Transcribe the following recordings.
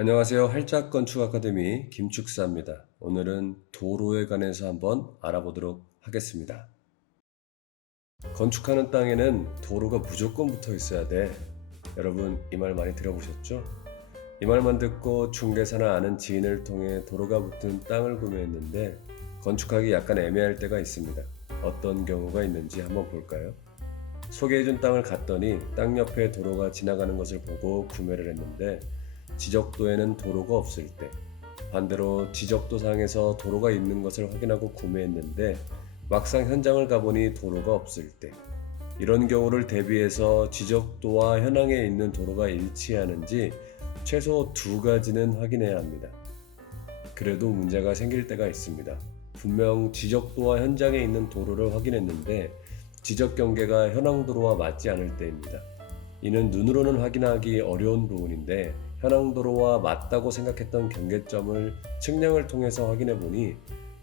안녕하세요. 활짝 건축 아카데미 김축사입니다. 오늘은 도로에 관해서 한번 알아보도록 하겠습니다. 건축하는 땅에는 도로가 무조건 붙어 있어야 돼. 여러분 이 말 많이 들어보셨죠? 이 말만 듣고 중개사나 아는 지인을 통해 도로가 붙은 땅을 구매했는데 건축하기 약간 애매할 때가 있습니다. 어떤 경우가 있는지 한번 볼까요? 소개해준 땅을 갔더니 땅 옆에 도로가 지나가는 것을 보고 구매를 했는데 지적도에는 도로가 없을 때, 반대로 지적도상에서 도로가 있는 것을 확인하고 구매했는데 막상 현장을 가보니 도로가 없을 때, 이런 경우를 대비해서 지적도와 현황에 있는 도로가 일치하는지 최소 두 가지는 확인해야 합니다. 그래도 문제가 생길 때가 있습니다. 분명 지적도와 현장에 있는 도로를 확인했는데 지적 경계가 현황 도로와 맞지 않을 때입니다. 이는 눈으로는 확인하기 어려운 부분인데 현황 도로와 맞다고 생각했던 경계점을 측량을 통해서 확인해 보니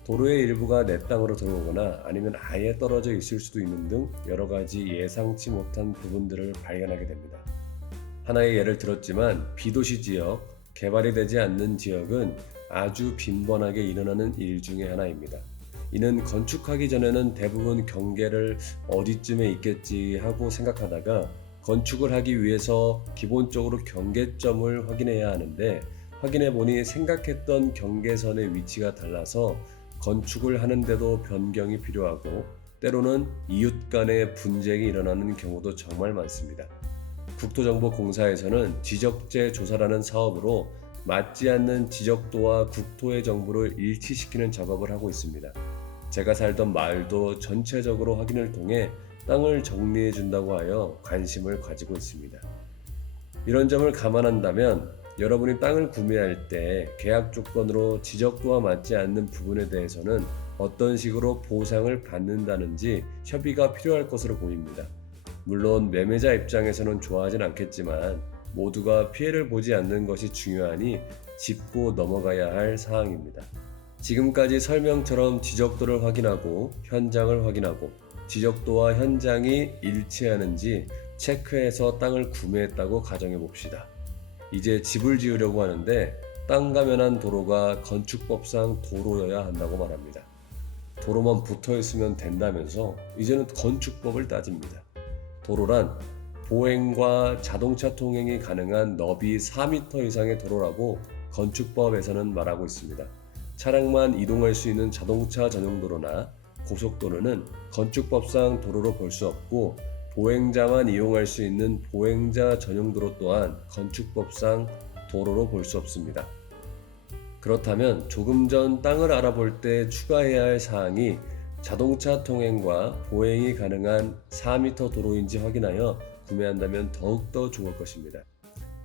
도로의 일부가 내 땅으로 들어오거나 아니면 아예 떨어져 있을 수도 있는 등 여러 가지 예상치 못한 부분들을 발견하게 됩니다. 하나의 예를 들었지만 비도시 지역, 개발이 되지 않는 지역은 아주 빈번하게 일어나는 일 중에 하나입니다. 이는 건축하기 전에는 대부분 경계를 어디쯤에 있겠지 하고 생각하다가 건축을 하기 위해서 기본적으로 경계점을 확인해야 하는데 확인해 보니 생각했던 경계선의 위치가 달라서 건축을 하는데도 변경이 필요하고 때로는 이웃 간의 분쟁이 일어나는 경우도 정말 많습니다. 국토정보공사에서는 지적재 조사라는 사업으로 맞지 않는 지적도와 국토의 정보를 일치시키는 작업을 하고 있습니다. 제가 살던 마을도 전체적으로 확인을 통해 땅을 정리해 준다고 하여 관심을 가지고 있습니다. 이런 점을 감안한다면 여러분이 땅을 구매할 때 계약 조건으로 지적도와 맞지 않는 부분에 대해서는 어떤 식으로 보상을 받는다는지 협의가 필요할 것으로 보입니다. 물론 매매자 입장에서는 좋아하진 않겠지만 모두가 피해를 보지 않는 것이 중요하니 짚고 넘어가야 할 사항입니다. 지금까지 설명처럼 지적도를 확인하고 현장을 확인하고 지적도와 현장이 일치하는지 체크해서 땅을 구매했다고 가정해 봅시다. 이제 집을 지으려고 하는데 땅과 면한 도로가 건축법상 도로여야 한다고 말합니다. 도로만 붙어 있으면 된다면서 이제는 건축법을 따집니다. 도로란 보행과 자동차 통행이 가능한 너비 4m 이상의 도로라고 건축법에서는 말하고 있습니다. 차량만 이동할 수 있는 자동차 전용 도로나 고속도로는 건축법상 도로로 볼 수 없고 보행자만 이용할 수 있는 보행자 전용 도로 또한 건축법상 도로로 볼 수 없습니다. 그렇다면 조금 전 땅을 알아볼 때 추가해야 할 사항이 자동차 통행과 보행이 가능한 4m 도로인지 확인하여 구매한다면 더욱더 좋을 것입니다.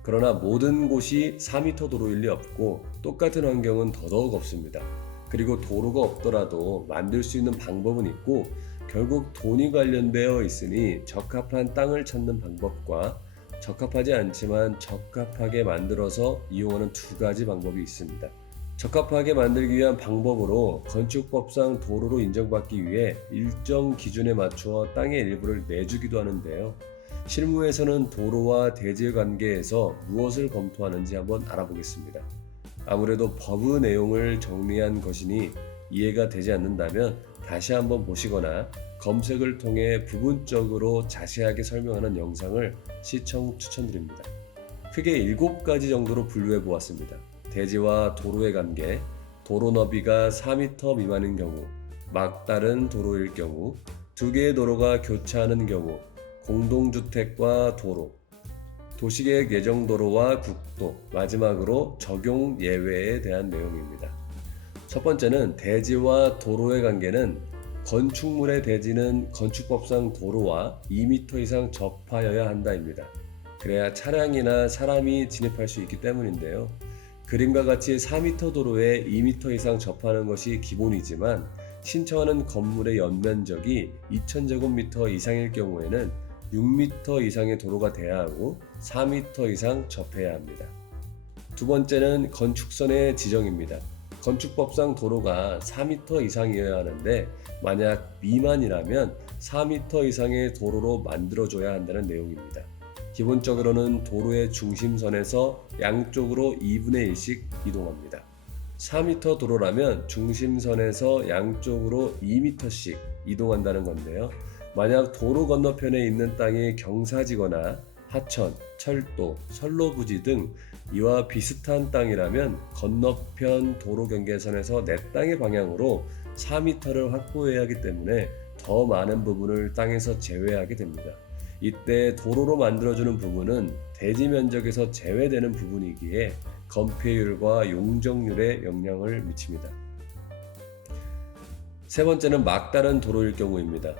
그러나 모든 곳이 4m 도로일 리 없고 똑같은 환경은 더더욱 없습니다. 그리고 도로가 없더라도 만들 수 있는 방법은 있고 결국 돈이 관련되어 있으니 적합한 땅을 찾는 방법과 적합하지 않지만 적합하게 만들어서 이용하는 두 가지 방법이 있습니다. 적합하게 만들기 위한 방법으로 건축법상 도로로 인정받기 위해 일정 기준에 맞추어 땅의 일부를 내주기도 하는데요. 실무에서는 도로와 대지의 관계에서 무엇을 검토하는지 한번 알아보겠습니다. 아무래도 법의 내용을 정리한 것이니 이해가 되지 않는다면 다시 한번 보시거나 검색을 통해 부분적으로 자세하게 설명하는 영상을 시청 추천드립니다. 크게 7가지 정도로 분류해 보았습니다. 대지와 도로의 관계, 도로 너비가 4m 미만인 경우, 막다른 도로일 경우, 두 개의 도로가 교차하는 경우, 공동주택과 도로, 도시계획 예정도로와 국도, 마지막으로 적용 예외에 대한 내용입니다. 첫 번째는 대지와 도로의 관계는 건축물의 대지는 건축법상 도로와 2m 이상 접하여야 한다입니다. 그래야 차량이나 사람이 진입할 수 있기 때문인데요. 그림과 같이 4m 도로에 2m 이상 접하는 것이 기본이지만 신청하는 건물의 연면적이 2000제곱미터 이상일 경우에는 6m 이상의 도로가 돼야 하고 4m 이상 접해야 합니다. 두 번째는 건축선의 지정입니다. 건축법상 도로가 4m 이상이어야 하는데 만약 미만이라면 4m 이상의 도로로 만들어줘야 한다는 내용입니다. 기본적으로는 도로의 중심선에서 양쪽으로 2분의 1씩 이동합니다. 4m 도로라면 중심선에서 양쪽으로 2m씩 이동한다는 건데요. 만약 도로 건너편에 있는 땅이 경사지거나 하천, 철도, 선로부지 등 이와 비슷한 땅이라면 건너편 도로 경계선에서 내 땅의 방향으로 4m를 확보해야 하기 때문에 더 많은 부분을 땅에서 제외하게 됩니다. 이때 도로로 만들어주는 부분은 대지 면적에서 제외되는 부분이기에 건폐율과 용적률에 영향을 미칩니다. 세 번째는 막다른 도로일 경우입니다.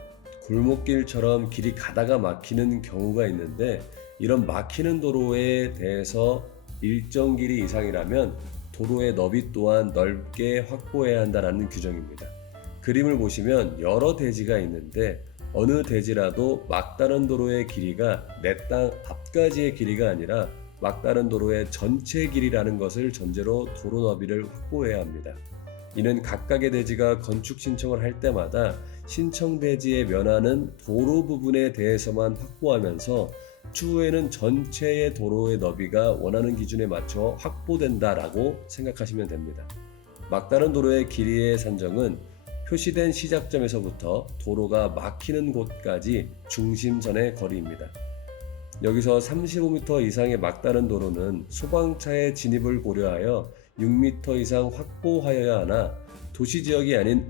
골목길처럼 길이 가다가 막히는 경우가 있는데 이런 막히는 도로에 대해서 일정 길이 이상이라면 도로의 너비 또한 넓게 확보해야 한다는 규정입니다. 그림을 보시면 여러 대지가 있는데 어느 대지라도 막다른 도로의 길이가 내 땅 앞까지의 길이가 아니라 막다른 도로의 전체 길이라는 것을 전제로 도로 너비를 확보해야 합니다. 이는 각각의 대지가 건축 신청을 할 때마다 신청 대지에 면하는 도로 부분에 대해서만 확보하면서 추후에는 전체의 도로의 너비가 원하는 기준에 맞춰 확보된다라고 생각하시면 됩니다. 막다른 도로의 길이의 산정은 표시된 시작점에서부터 도로가 막히는 곳까지 중심선의 거리입니다. 여기서 35m 이상의 막다른 도로는 소방차의 진입을 고려하여 6m 이상 확보하여야 하나 도시지역이 아닌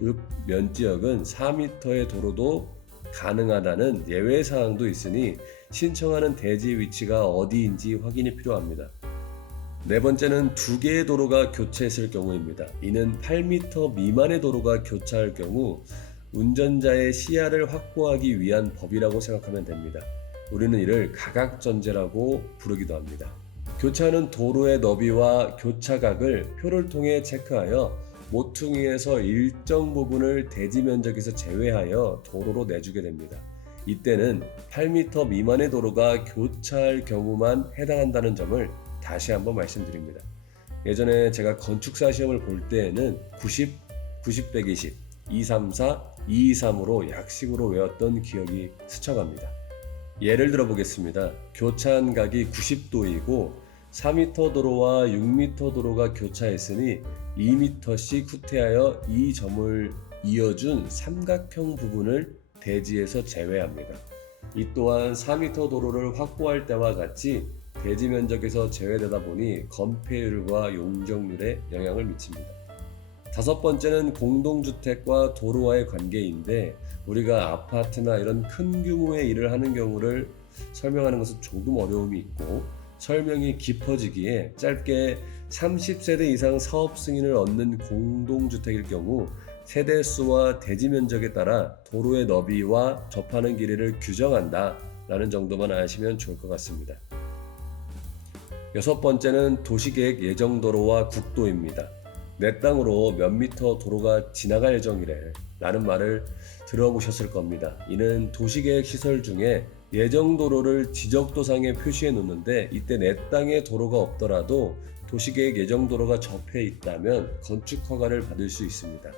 읍면지역은 4m의 도로도 가능하다는 예외사항도 있으니 신청하는 대지 위치가 어디인지 확인이 필요합니다. 네 번째는 두 개의 도로가 교차했을 경우입니다. 이는 8m 미만의 도로가 교차할 경우 운전자의 시야를 확보하기 위한 법이라고 생각하면 됩니다. 우리는 이를 가각전제라고 부르기도 합니다. 교차하는 도로의 너비와 교차각을 표를 통해 체크하여 모퉁이에서 일정 부분을 대지 면적에서 제외하여 도로로 내주게 됩니다. 이때는 8m 미만의 도로가 교차할 경우만 해당한다는 점을 다시 한번 말씀드립니다. 예전에 제가 건축사 시험을 볼 때에는 90, 90, 120, 234, 223으로 약식으로 외웠던 기억이 스쳐갑니다. 예를 들어 보겠습니다. 교차한 각이 90도이고 4m 도로와 6m 도로가 교차했으니 2m씩 후퇴하여 이 점을 이어준 삼각형 부분을 대지에서 제외합니다. 이 또한 4m 도로를 확보할 때와 같이 대지 면적에서 제외되다 보니 건폐율과 용적률에 영향을 미칩니다. 다섯 번째는 공동주택과 도로와의 관계인데 우리가 아파트나 이런 큰 규모의 일을 하는 경우를 설명하는 것은 조금 어려움이 있고 설명이 깊어지기에 짧게 30세대 이상 사업 승인을 얻는 공동주택일 경우 세대수와 대지 면적에 따라 도로의 너비와 접하는 길이를 규정한다 라는 정도만 아시면 좋을 것 같습니다. 여섯 번째는 도시계획 예정도로와 국도입니다. 내 땅으로 몇 미터 도로가 지나갈 예정이래 라는 말을 들어보셨을 겁니다. 이는 도시계획 시설 중에 예정도로를 지적도상에 표시해 놓는데 이때 내 땅에 도로가 없더라도 도시계획 예정도로가 접해 있다면 건축허가를 받을 수 있습니다.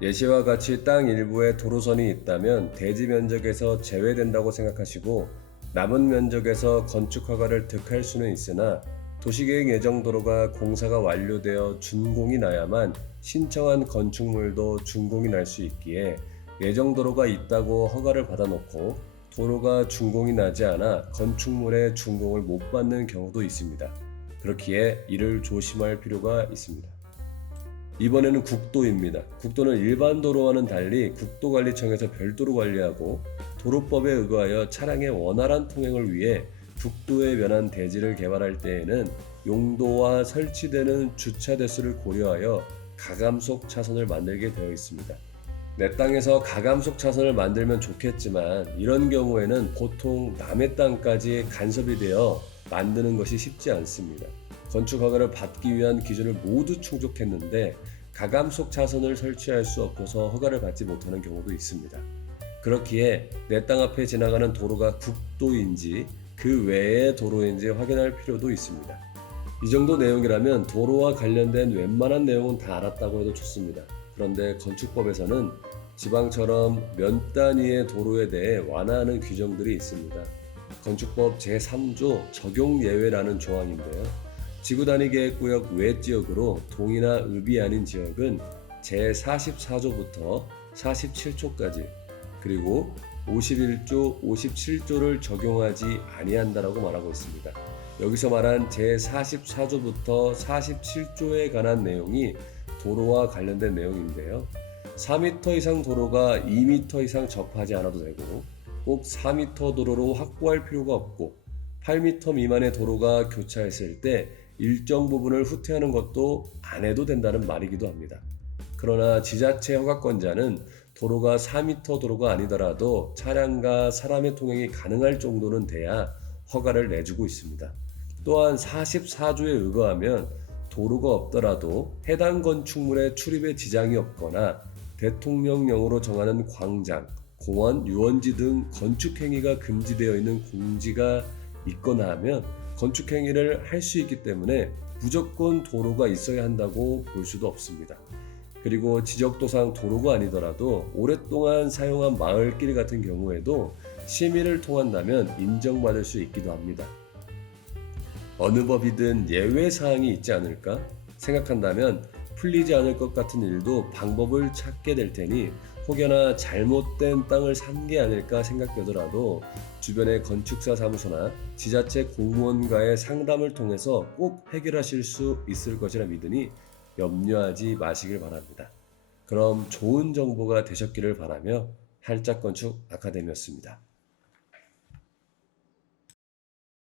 예시와 같이 땅 일부에 도로선이 있다면 대지 면적에서 제외된다고 생각하시고 남은 면적에서 건축허가를 득할 수는 있으나 도시계획 예정도로가 공사가 완료되어 준공이 나야만 신청한 건축물도 준공이 날 수 있기에 예정도로가 있다고 허가를 받아놓고 도로가 준공이 나지 않아 건축물의 준공을 못 받는 경우도 있습니다. 그렇기에 이를 조심할 필요가 있습니다. 이번에는 국도입니다. 국도는 일반 도로와는 달리 국도관리청에서 별도로 관리하고 도로법에 의거하여 차량의 원활한 통행을 위해 국도에 면한 대지를 개발할 때에는 용도와 설치되는 주차 대수를 고려하여 가감속 차선을 만들게 되어 있습니다. 내 땅에서 가감속 차선을 만들면 좋겠지만 이런 경우에는 보통 남의 땅까지 간섭이 되어 만드는 것이 쉽지 않습니다. 건축 허가를 받기 위한 기준을 모두 충족했는데 가감속 차선을 설치할 수 없어서 허가를 받지 못하는 경우도 있습니다. 그렇기에 내 땅 앞에 지나가는 도로가 국도인지 그 외의 도로인지 확인할 필요도 있습니다. 이 정도 내용이라면 도로와 관련된 웬만한 내용은 다 알았다고 해도 좋습니다. 그런데 건축법에서는 지방처럼 면 단위의 도로에 대해 완화하는 규정들이 있습니다. 건축법 제3조 적용 예외라는 조항인데요. 지구단위계획구역 외 지역으로 동이나 읍이 아닌 지역은 제44조부터 47조까지 그리고 51조, 57조를 적용하지 아니한다라고 말하고 있습니다. 여기서 말한 제44조부터 47조에 관한 내용이 도로와 관련된 내용인데요. 4m 이상 도로가 2m 이상 접하지 않아도 되고 꼭 4m 도로로 확보할 필요가 없고 8m 미만의 도로가 교차했을 때 일정 부분을 후퇴하는 것도 안 해도 된다는 말이기도 합니다. 그러나 지자체 허가권자는 도로가 4m 도로가 아니더라도 차량과 사람의 통행이 가능할 정도는 돼야 허가를 내주고 있습니다. 또한 44조에 의거하면 도로가 없더라도 해당 건축물의 출입에 지장이 없거나 대통령령으로 정하는 광장, 공원, 유원지 등 건축행위가 금지되어 있는 공지가 있거나 하면 건축행위를 할 수 있기 때문에 무조건 도로가 있어야 한다고 볼 수도 없습니다. 그리고 지적도상 도로가 아니더라도 오랫동안 사용한 마을길 같은 경우에도 심의를 통한다면 인정받을 수 있기도 합니다. 어느 법이든 예외사항이 있지 않을까 생각한다면 풀리지 않을 것 같은 일도 방법을 찾게 될 테니 혹여나 잘못된 땅을 산 게 아닐까 생각되더라도 주변의 건축사 사무소나 지자체 공무원과의 상담을 통해서 꼭 해결하실 수 있을 것이라 믿으니 염려하지 마시길 바랍니다. 그럼 좋은 정보가 되셨기를 바라며 할짝건축 아카데미였습니다.